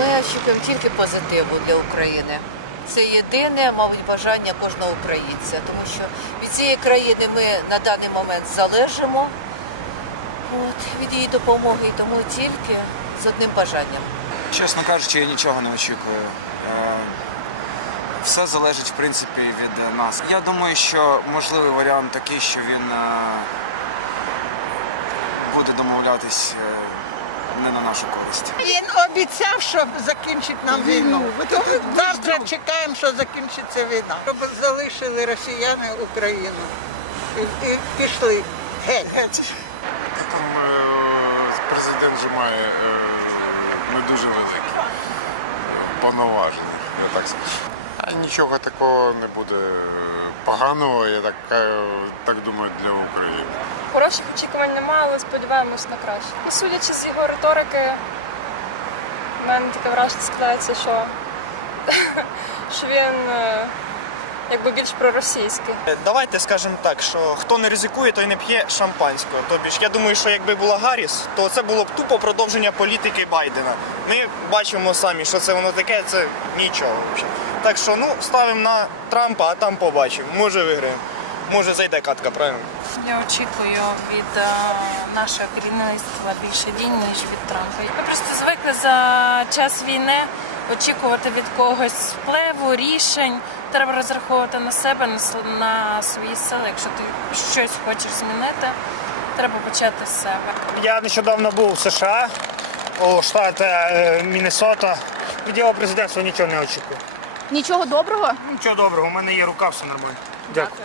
Ми очікуємо тільки позитиву для України. Це єдине, мабуть, бажання кожного українця, тому що від цієї країни ми на даний момент залежимо от, від її допомоги, і тому тільки з одним бажанням. Чесно кажучи, я нічого не очікую. Е, Все залежить в принципі від нас. Я думаю, що можливий варіант такий, що він е, буде домовлятись е, не на нашу користь. Він обіцяв, що закінчить нам війну. То Завтра чекаємо, що закінчиться війна. Щоб залишили росіяни Україну і, і пішли геть. Там е, президент же має е, не дуже великі повноваження, я так скажу. Нічого такого не буде поганого, я так, е, так думаю, для України. Хороших очікувань немає, але сподіваємось на краще. І судячи з його риторики, в мене таке враження складається, що, що він е, якби більш проросійський. Давайте скажемо так, що хто не ризикує, той не п'є шампанського. Тобі ж я думаю, що якби була Гарріс, то це було б тупо продовження політики Байдена. Ми бачимо самі, що це воно таке, це нічого. взагалі. Так що ну ставимо на Трампа, а там побачимо. Може виграємо. Може зайде катка, правильно? Я очікую від е, нашого керівництва більше дій, ніж від Трампа. Ми просто звикли за час війни очікувати від когось впливу, рішень. Треба розраховувати на себе, на с- на свої сили. Якщо ти щось хочеш змінити, треба почати з себе. Я нещодавно був в США, у штаті е, Міннесота. Від його президентства нічого не очікую. Нічого доброго? Нічого доброго, у мене є рука, все нормально. Дякую.